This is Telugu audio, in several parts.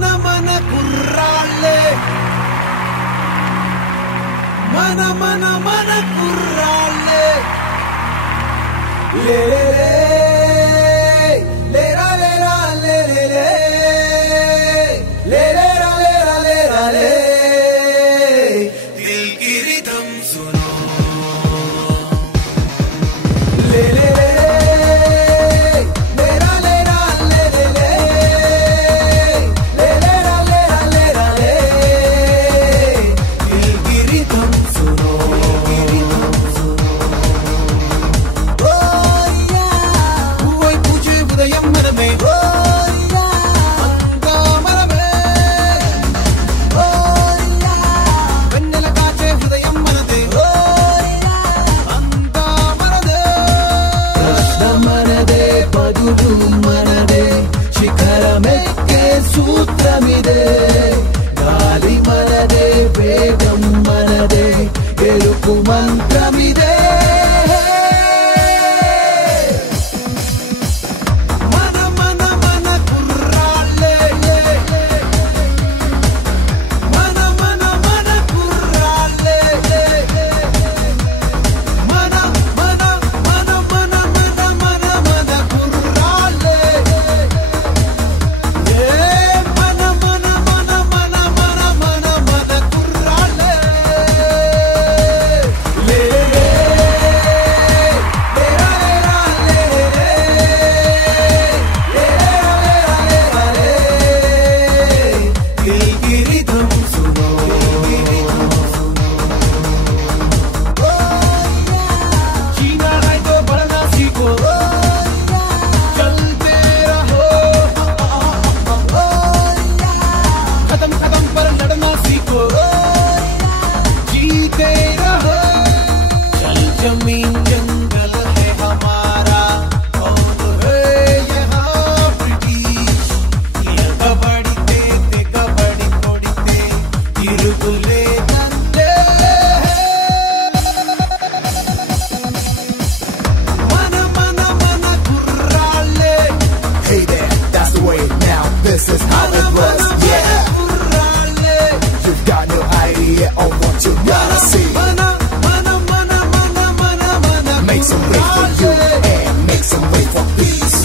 మన కుర్రాళ్ళే మన కుర్రాళ్ళే లే లేరా లేరా లే లే లే లేరా లేరా లేరా లే దిల్ की रिदम सुनो ले ले మనదే శిఖరమెక్కే సూత్రమిదే గాలి మనదే వేగం మనదే గెలుపు మంత్రమిదే जमीन जंगल है हमारा कौन है यहाँ ब्रिटिश ये कबड्डी ते कबड्डी कोडिते इरुगुले नंदे मन कुर्राले hey there that's the way now this is how it was yeah you've got no idea of what you gotta see make some way for you and make some way for peace.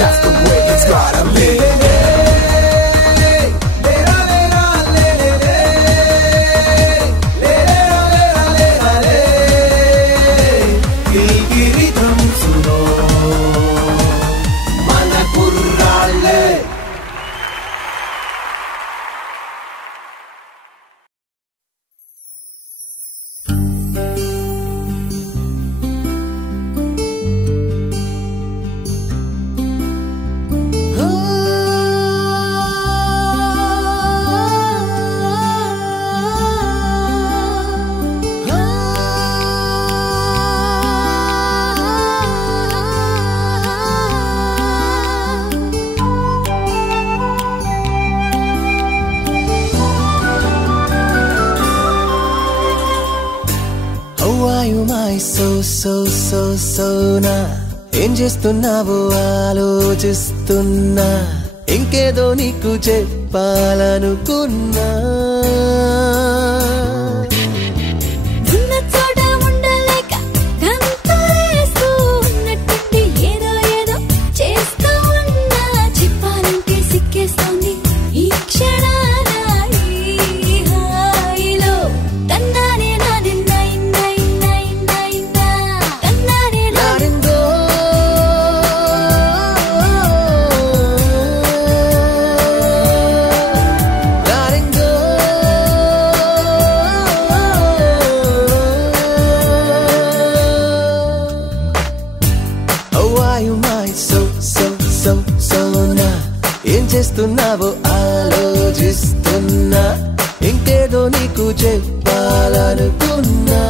That's the way it's gotta be. Dil ki rhythm suno, mana kurralle. Sona ఏం చేస్తున్నావో ఆలోచిస్తున్నా ఇంకేదో నీకు చెప్పాలనుకున్నా ఏం చేస్తున్నావో ఆలోచిస్తున్నా ఇంకేదో నీకు చెప్పాలనుకున్నా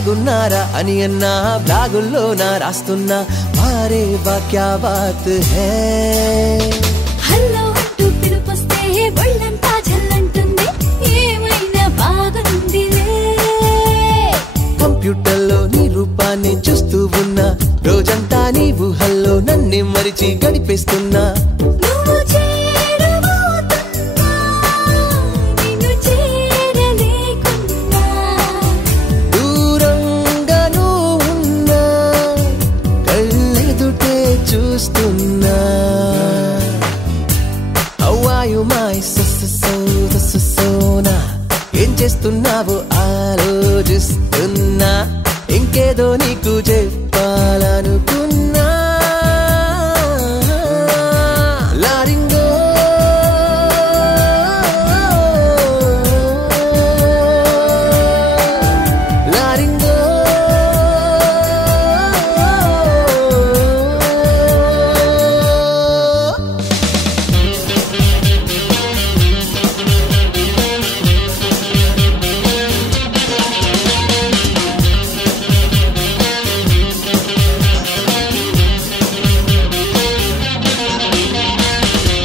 బాగున్నారా అని అన్నా బ్లాగుల్లో నా రాస్తున్నా మారే వాక్యా బాత్ హై హలో అంటూ పిలుపొస్తే ఒళ్ళంతా జల్లంటుంది ఏమైనా బాగుందిలే కంప్యూటర్లో నీ రూపాన్ని చూస్తూ ఉన్నా రోజంతా నీ ఊహల్లో నన్నే మరిచి గడిపేస్తున్నా నువ్వు చేరబోతున్నా నిన్ను చేరలేకున్నా దూరంగా నువ్వు ఉన్నా కళ్ళెదుటే చూస్తున్నా How are you my so-na ఏం చేస్తున్నావో ఆలోచిస్తున్నా ఇంకేదో నీకు చెప్పాలనుకున్నా లారింగో లారింగో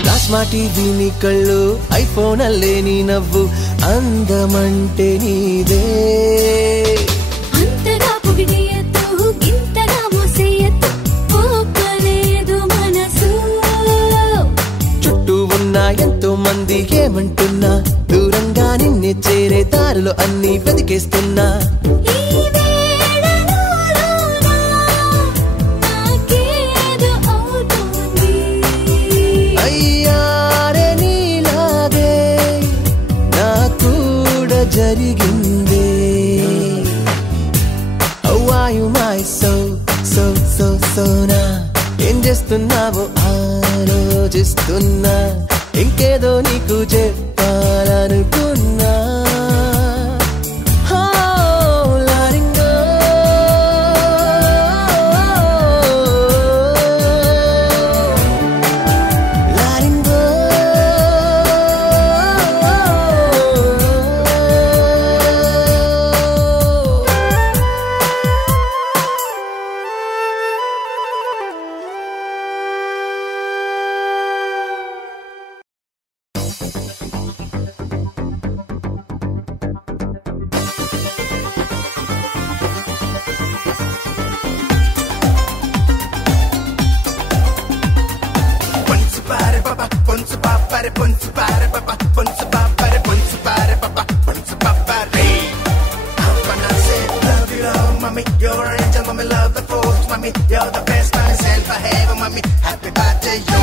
ప్లాస్మా టీవీ నీ కళ్ళు ఐఫోన్ అల్లే నీ నవ్వు అందమంటే నీదే అంతగా పొగిడేయద్దు ఇంతగా మోసేయద్దు పోకలేదు మనసు చుట్టూ ఉన్న ఎంతో మంది ఏమంటున్నా దూరంగా నిన్నే చేరే దారులు అన్ని వెతికేస్తున్నా ఈ వేళలోనా నాకేదో అవుతుంది అయ్యారే నీలాగే నా కూడా జరిగిందే How are you my so-na ఏం చేస్తున్నావో ఆలోచిస్తున్నా ఇంకేదో నీకు చెప్పాలనుకున్నా laryngo laryngo You're an angel, mommy, love the force, mommy. You're the best man in hell for heaven, mommy. Happy birthday, yo.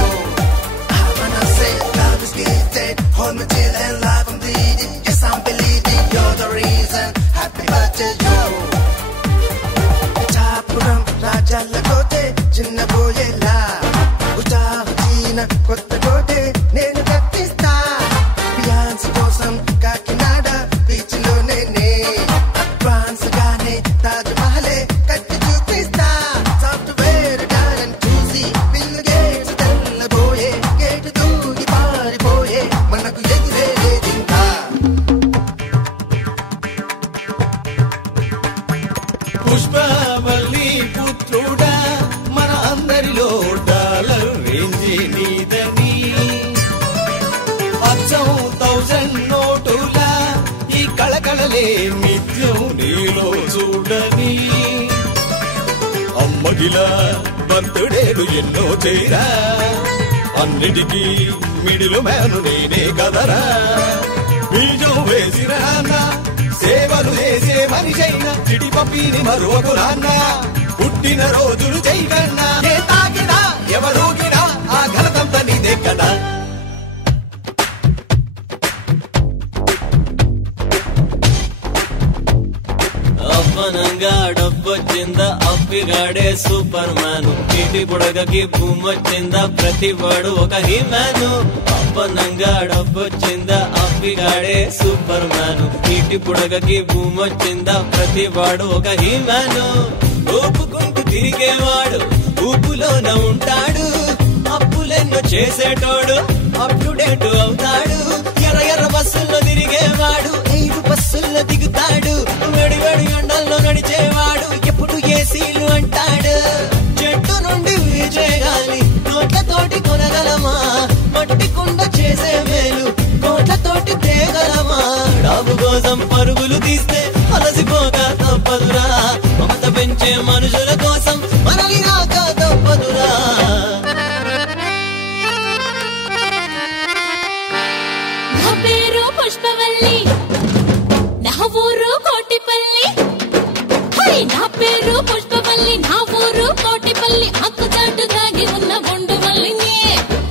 When I say love is gifted, hold me till and life I'm bleeding. Yes, I'm believing you're the reason. Happy birthday, yo. Chapuram, Raja Lagote, Jinna Boyela. Uta Hujina, Kotta Gote, Nenu Kattista. Beyonce Kosam, Kakinada, Beach lo Nene. Advance Gane, Taj Mahal, Katti Chupista. Software, Darren Tusi, Bill Gates, Tella Boye, Gate Doogi Pari Boye, Manaku Yegre Dinka. Pushpavalli పుత్రుడా మన అందరిలో డాలర్ రేంజి నీదని అచ్చం 1000 నోటులా ఈ కళకళలే నిత్యం నీలో చూడని అమ్మగిలా బర్త్డేలు ఎన్నో చేయరా అన్నిటికీ మిడిలు మేను నేనే కదరా బీజం వేసిరా సేవలు చేసే మనిషైనా చిడి పప్పిని మరొక నాన్న పుట్టిన రోజులు చేయకన్నా ఏ తాకినా ఎవరోగినా ఆ ఘనతంత నీదే కదా అప్పనంగా డబ్బొచ్చిందా అప్పిగాడే సూపర్ మ్యాన్ ఇంటి పొడగకి భూమొచ్చిందా ప్రతివాడు ఒక హీమ్యాను అప్పనంగా డబ్బొచ్చిందా అప్పిగాడే సూపర్ మ్యాన్ ఇంటి పొడగకి భూమొచ్చిందా ప్రతివాడు ఒక హీమ్యాను ఊపుకుంటూ తిరిగేవాడు ఊపులోన ఉంటాడు అప్పులెన్నో చేసేటోడు అప్ టు డేట్ అవుతాడు ఎర్ర ఎర్ర బస్సుల్లో తిరిగేవాడు 5 బస్సుల్లో దిగుతాడు వేడి వేడి ఎండల్లో నడిచే నా పేరు పుష్పవల్లి, నా ఊరు కోటిపల్లి, ఆకు చాటు దాగి ఉన్న బొండు మల్లిని.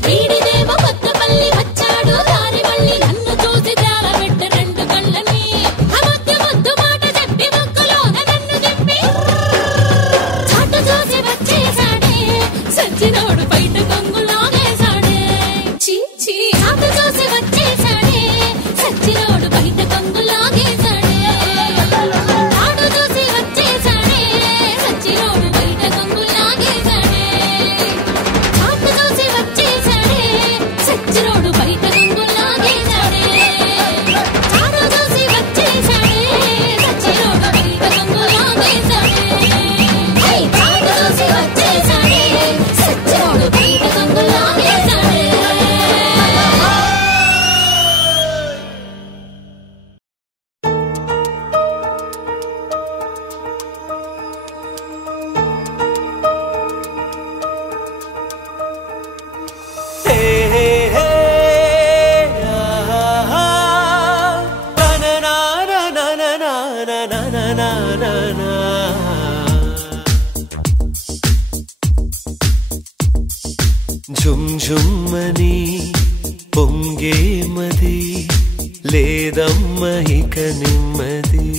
వీడిదేవ కొత్తపల్లి, వచ్చాడు దారి మళ్ళీ, నన్ను చూసి జాల పెట్ట రెండు కళ్ళని. ముద్దు ముద్దు మాట చెప్పి ముక్కులోన నన్ను దింపి చాటు చూసి వచ్చేసాడే, సచ్చినోడు బయట కొంగులాగేసాడే. చీ చీ చాటు చూసి వచ్చేసాడే, సచ్చినోడు బయట కొంగులాగేసాడే. చాటు చూసి వచ్చేసాడే, సచ్చినోడు బయట కొంగులాగేసాడే. చాటు చూసి వచ్చేసాడే, సచ్చినోడు బయట కొంగులాగేసాడే. చాటు చూసి వచ్చేసాడే, సచ్చినోడు బయట కొంగులాగేసాడే. చాటు చూసి వచ్చేసాడే, సచ్చినోడు బయట కొంగులాగేసాడే. ఝుమ్ ఝుమ్మని పొంగే మది, లేదమ్మ ఇక నెమ్మది.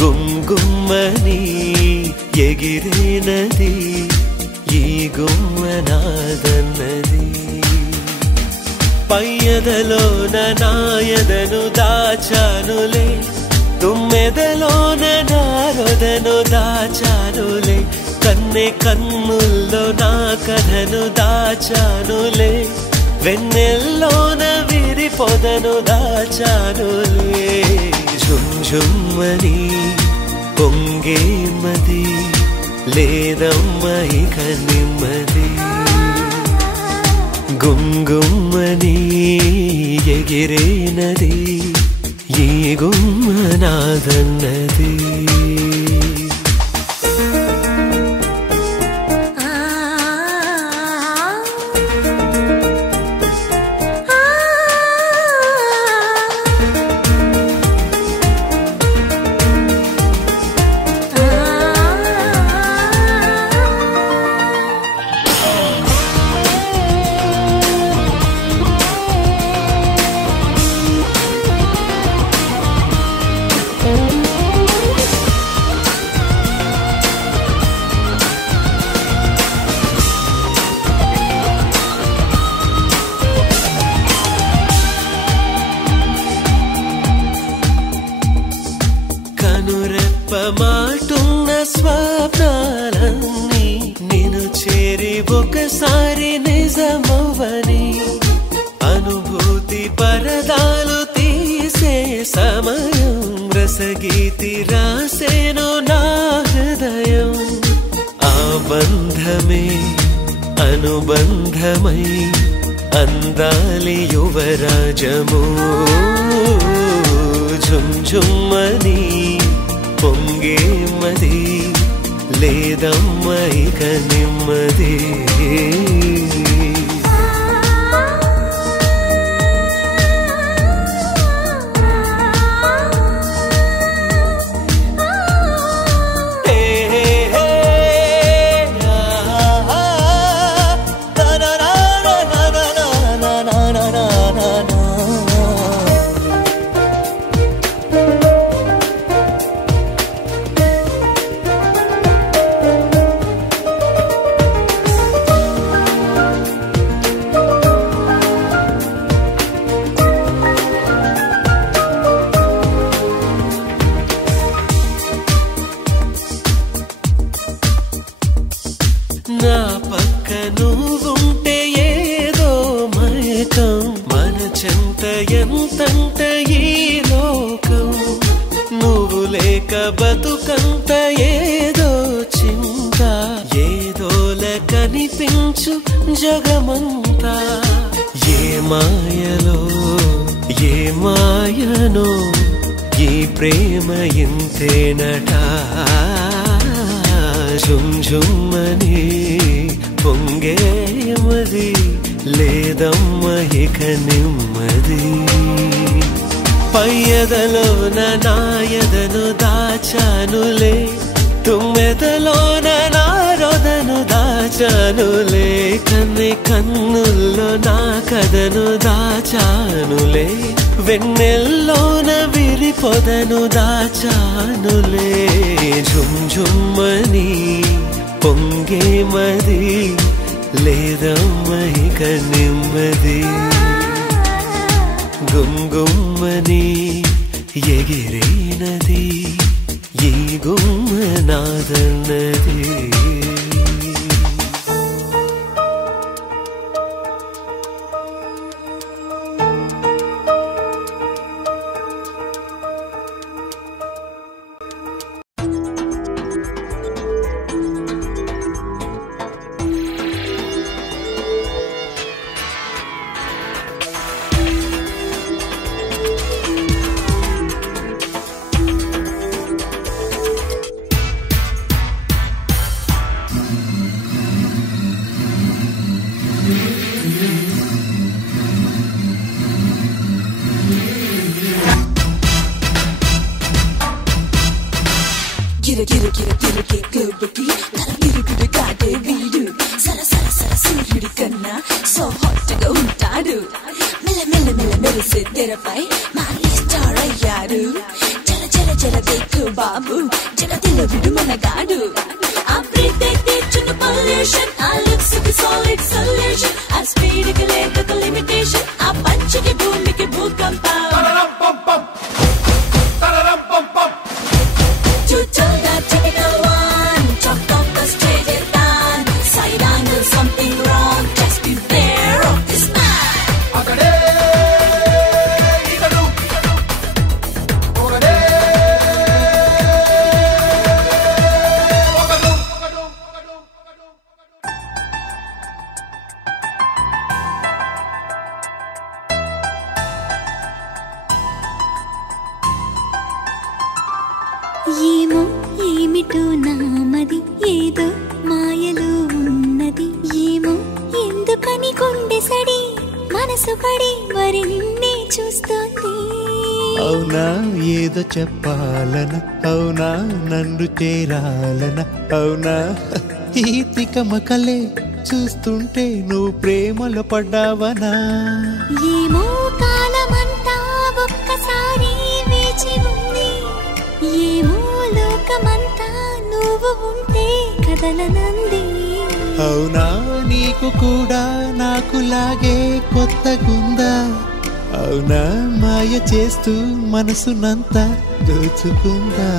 గుమ్ గుమ్మని ఎగిరేనది, ఈ గుమ్మనాదన్నది. పయ్యదలోన నాయదను దాచానులే, తుమ్మెదలోన నారొదను దాచానులే. కన్నె కన్నుల్లో నా కథను దాచానులే, వెన్నెల్లోన విరి పొదను దాచానులే. ఝుమ్ ఝుమ్మని పొంగే మది, లేదమ్మ ఇక నెమ్మది. గుమ్ గుమ్మని ఎగిరేనది, ఈ గుమ్మనాదన్నది. మాటున్న స్వప్నాలన్నీ నిన్ను చేరి ఒకసారి నిజమవ్వని. అనుభూతి పరదాలు తీసే సమయం, రసగీతి రాసేను నా హృదయం. ఆ బంధమే అనుబంధమై అందాలి యువరాజము. ఝుమ్ ఝుమ్మని పొంగే మది, లేదమ్మ ఇక నెమ్మది. నా పక్క నువ్వుంటే ఏదో మైకం, మన చెంత ఎంతంట ఈ లోకం. నువ్వు లేక బతుకంత ఏదో చింత, ఏదోల కనిపించు జగమంతా. ఏ మాయలో ఏ మాయనో ఈ ప్రేమ ఇంతేనట. ఝుమ్ ఝుమ్మని పొంగే మది, లేదమ్మ ఇక నెమ్మది. పయ్యదలోన నాయదను దాచానులే తుమ్మెదలోన నారొదను దాచానులే కన్నె కన్నుల్లో నా కథను దాచానులే వెన్నెల్లోన విరిపొదను దాచానులే ఝుమ్ ఝుమ్మని పొంగే మది లేదమ్మ ఇక నెమ్మది గుమ్గుమ్మని ఎగిరేనది ఈ గుమ్మ నాదన్నది ఏమో ఏమిటో నామది ఏదో మాయలో ఉన్నది ఏమో ఎందుకని గుండె సడి మనసు పడి మరి నిన్నే చూస్తోంది అవునా ఏదో చెప్పాలన అవునా నన్ను చేరాలన అవునా ఈ తికమకలే చూస్తుంటే నువ్వు ప్రేమలో పడ్డావనా ఏమో కాలమంతా ఒక్కసారి వేచి ఉంది ఏమో లోకమంతా నువ్వు ఉంటే కదలనంది అవునా నీకు కూడా నాకులాగే కొత్తగుందా అవునా మాయ చేస్తూ మనసునంతా దోచుకుందా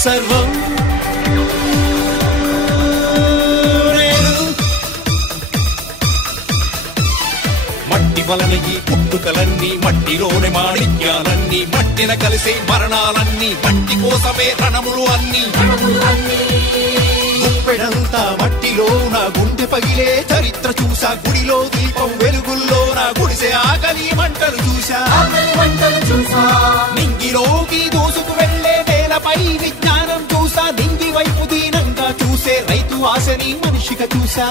సర్వం మట్టి వలన ఈ పుట్టుకలన్నీ మట్టిలోని మాణిక్యాలన్నీ మట్టిన కలిసే మరణాలన్నీ మట్టి కోసమే రణములు అన్నీ గుప్పెడంతా మట్టిలో నా గుండె పగిలే చరిత్ర చూసా గుడిలో దీపం వెలుగుల్లో నా గుడిసే ఆకలి మంటలు చూసా నింగిలోకి దూసుకు వెళ్లే నేలపై విజ్ఞానం చూసా నింగి వైపు దీనంగా చూసే రైతు ఆశని మనిషిగా చూసా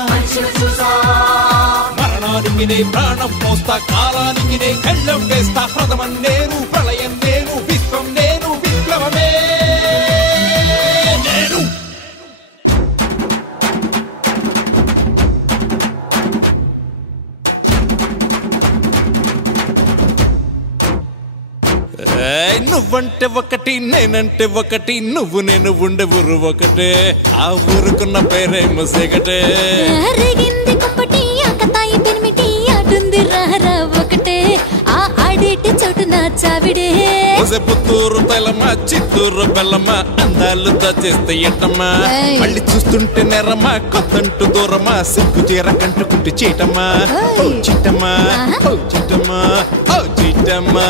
మరణానికి నే ప్రాణం పోస్తా కాలానికి నే కళ్ళం వేస్తా ప్రథమం నేను ప్రళయం నేను విశ్వం నేను విప్లవమే నేను నువ్వంటే ఒకటి నేనంటే ఒకటి నువ్వు నేను ఉండే ఊరు ఒకటే ఆ ఊరుకున్న పేరేమో సెగటే అరిగింది కుంపటి ఆకతాయి పెనిమిటి ఆడుంది రారా ఒకటే ఆ ఆడేటి చోటు నా చావిడే పుత్తూరు తైలమ్మా చిత్తూరు బెల్లమ్మా అందాలు దాచేస్తే ఎట్టమ్మా మళ్ళీ చూస్తుంటే నెరమ్మా కొత్తంటూ దూరమ్మా సిగ్గు చీర కంటుకుంటూ చీటమ్మా చిట్టమ్మా చిట్టమ్మా చిట్టమ్మా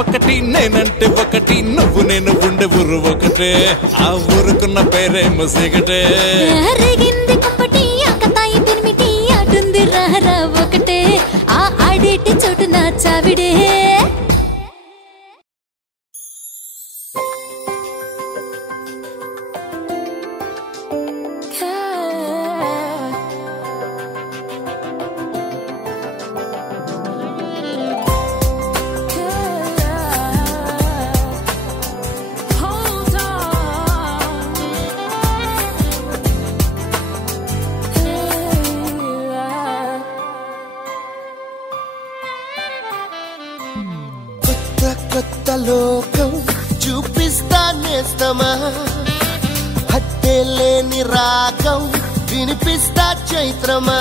ఒకటి నేనంటే ఒకటి నువ్వు నేను ఉండే ఊరు ఒకటే ఆ ఊరుకున్న పేరేమో సిగటే రేగింది కుంపటి ఆకతాయి పెనిమిటి ఆడుంది రారా ఒకటే ఆ ఆడేటి చోటు నా చావిడే కొత్త లోకం చూపిస్తా నేస్తమా హత్తే లేని రాగం వినిపిస్తా చైత్రమా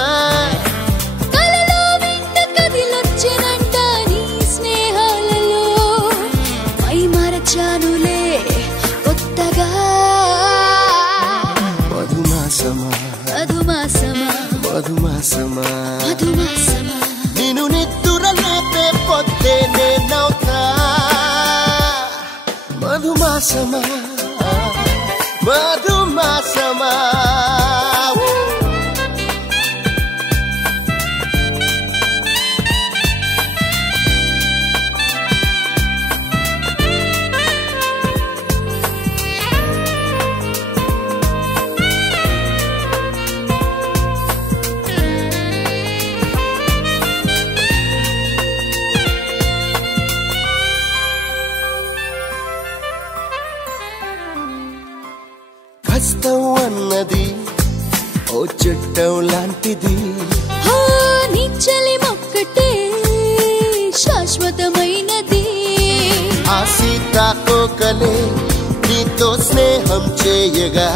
కలలో వెంట కదిలొచ్చినంట నీ స్నేహాలలో పై మరచానులే కొత్తగా మధుమాసమా మధుమాసమా మధుమాసమా మధుమాసమా నిన్ను నిద్దుర లేపే పొద్దే నేనవుతా మధుమాసమా మధుమాసమా కష్టం అన్నది ఓ చుట్టం లాంటిది నీ చలి మొక్కటే శాశ్వతమైనది ఆ సీతాకోకలే నీతో స్నేహం చేయగా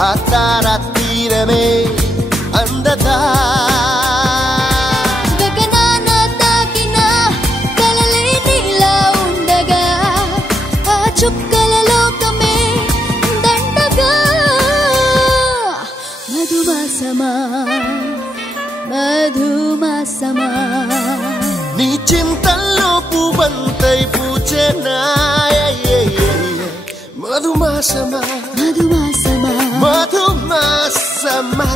ఆ తారా తీరమే అందదా గగనాన తాకిన కలలే నీలా ఉండగా ఆ చుక్కల లోకమే దండగా మధుమాసమా మధుమాసమా నీ చింతల్లో పువ్వంతై పూచెనాయ మధుమాసమా మధుమాసమా మధుమాసమా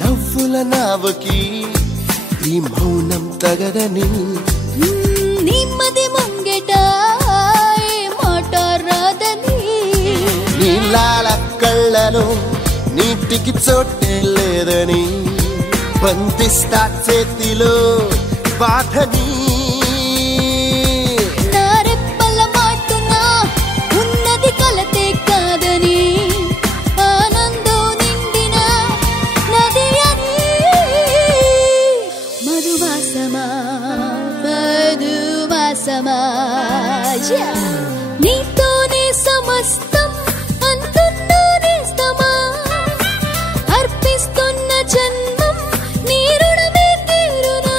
నవ్వుల నావకి ఈ మౌనం తగదని నిమ్మది ముంగెట ఏ మాట రాదని నీలాల కళ్ళలో నీటికి చోటే లేదని బంధిస్తా చేతిలో బాధని నా రెప్పల మాటున ఉన్నది కలతే కాదని ఆనందం నిండిన నది అని మధువాసమా మధువాసమా నీతోనే సమస్తం అంటున్నా నేస్తమా అర్పిస్తున్న జన్మం నీ రుణమే తీరునా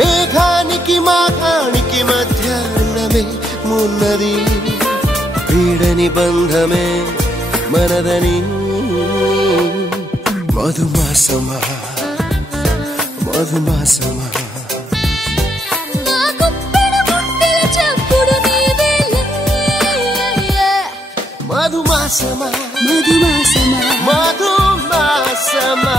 మేఘానికి మాఘానికి మధ్యాహ్నమే మున్నది పీడని బంధమే మనదని మధుమాసమా మధుమాసమా నా గుప్పెడ గుండెల చప్పుడు నీవేలే మధుమాసమా మధుమాసమా మధుమాసమా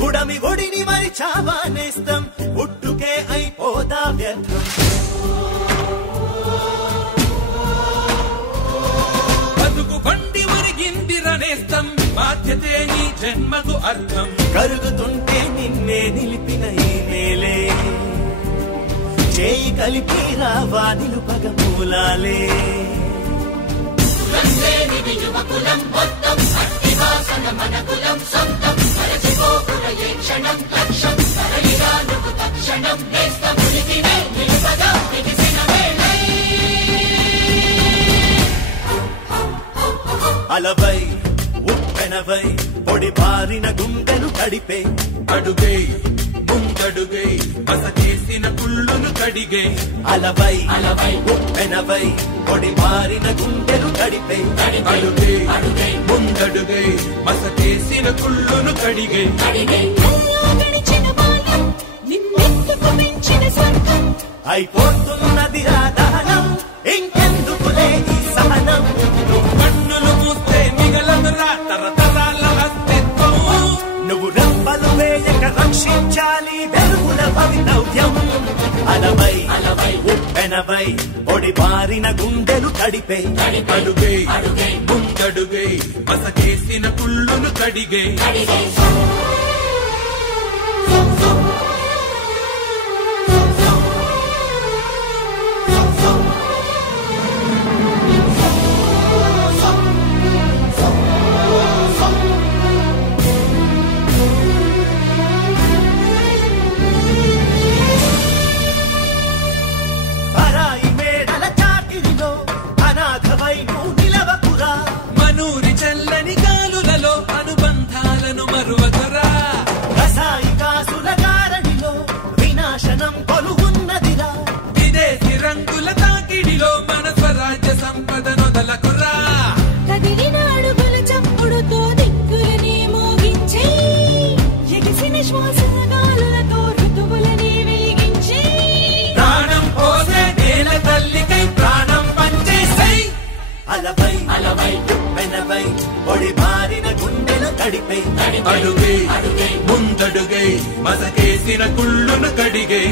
పుడమి ఒడిని మరి చావానేస్తం పుట్టుకే అయిపోదా వ్యర్థం బతుకు బండి ఒరిగిందిరనేస్తం బాధ్యతే నీ జన్మ జరుగుతుంటే నిన్నే నిలిపిన ఈ నేలే చేయి కలిపి రావా నిలుపగ మూలాలే అలవై ఉప్పెనవై పొడి బారిన గుండెలు కడిపే అడుగై ముందడుగై బసకేసిన పుల్లును కడిగే అలవై ఉప్పెనవై పొడి బారిన గుండెలు కడిపే అడుగై ముందడుగై బసకేసిన పుల్లును కడిగే అయిపోతున్నది రాధానం ఇంకెందుకులే ఈ సహనం కన్నులు చూస్తే మిగలదురా తరతరాల అస్తిత్వం నువ్వు రెప్పలు వేయక రక్షించాలి వెలుగుల భవితవ్యం అలవై ఉప్పెనవై పొడి బారిన గుండెలు కడిపే అడుగై ముందడుగై బసకేసిన పుల్లును కడిగే మనూరి చల్లని గాలులలో అనుబంధాలను మరువకురా రసాయికాసుల గారడిలో వినాశనం కొలువున్నదిరా విదేశీ రంగుల తాకిడిలో మన స్వరాజ్య సంపద నొదలకురా కదిలిన అడుగుల చప్పుడుతో దిక్కులని మోగించే ఎగిసిన శ్వాసల గాలులతో ఋతువులని వెలిగించే ప్రాణం పోసే నేల తల్లికై ప్రాణం పంచేసై అలవై ఉప్పెనవై పొడి బారిన గుండెలు కడిపై అడుగై ముందడుగై మసకేసిన కుళ్ళును కడిగై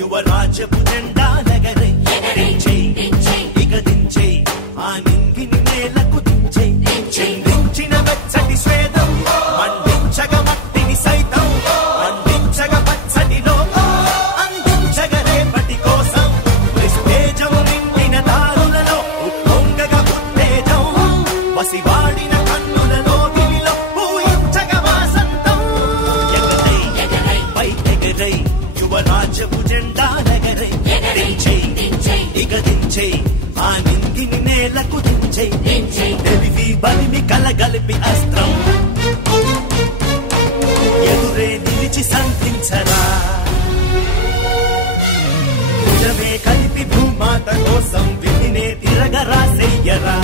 యువరాజపు జెండా నగరై ఇక దించై ఆ నింగిని నేలకు దించై చిందించిన వెచ్చటి స్వేదం మండించగ మట్టిని సైతం మండించగ పచ్చటి లోకం అందించగ రేపటి కోసం నిస్తేజం నిండిన దారులలో ఉప్పొంగగ ఉత్తేజం వసివాడిన కన్నులలో గిలిలో పూయించగ వాసంతం ఎగరై పైకెగరై యువరాజపు జెండా నగరై దించై ఇక దించై ఆ నింగిని నేలకు దించై తెలివి బలిమి కలగలిపి అస్త్రం ఎదురే నిలిచి సంధించరా భుజమే కలిపి భూమాత కోసం విధినే తిరగరా చెయ్యరా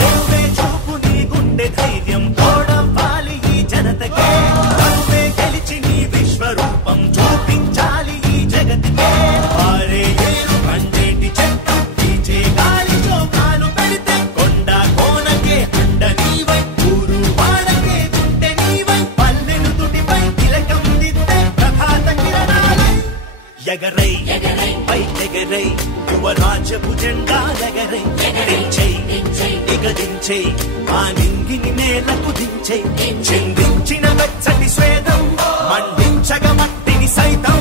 దేవుడే చూపు నీ గుండె ధైర్యం తోడవ్వాలి ఈ జనతకే తనువే గెలిచి నీ విశ్వరూపం చూపించాలి ఈ జగతికే వారే ఏరు పండేటి చెట్టు తీచే గాలి చోకాలు పెడితే కొండ కోనకే అండ నీవై ఊరు వాడకే గుండె నీవై పల్లెను తుటిపై తిలకం దిద్దే ప్రభాత కిరణాలై ఎగరై పైకెగరై యువరాజపు జెండా నగరై దించై ఇక దించై ఆ నింగిని నేలకు దించై చిందించిన వెచ్చటి స్వేదం మండించగ మట్టిని సైతం